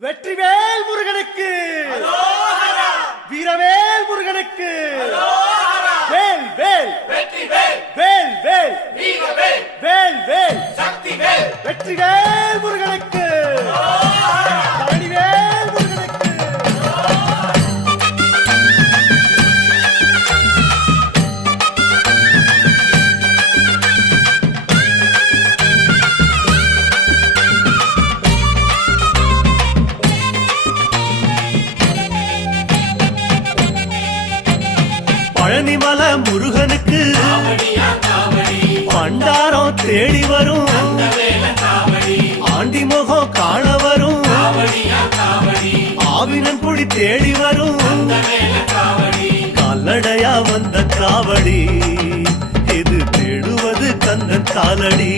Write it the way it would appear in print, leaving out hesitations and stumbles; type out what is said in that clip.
வெற்றிவேல் முருகனுக்கு, வீரவேல் முருகனுக்கு, வேல் வேல் வெற்றிவேல், வேல் வேல் வீரவேல், வேல் வேல் சக்திவேல், வெற்றிவேல் முருகனுக்கு, பழனிவேல் முருகனுக்கு. பழனிமல முருகனுக்கு காவடியா காவடி, பண்டாரம் தேடி வரும், வேல காவடி, ஆண்டி முகம் காண வரும், காவடியா காவடி, ஆவினன் குடி தேடி வரும், வேல காவடி, கால்நடையா வந்த காவடி, இது தேடுவது கந்தன் காலடி.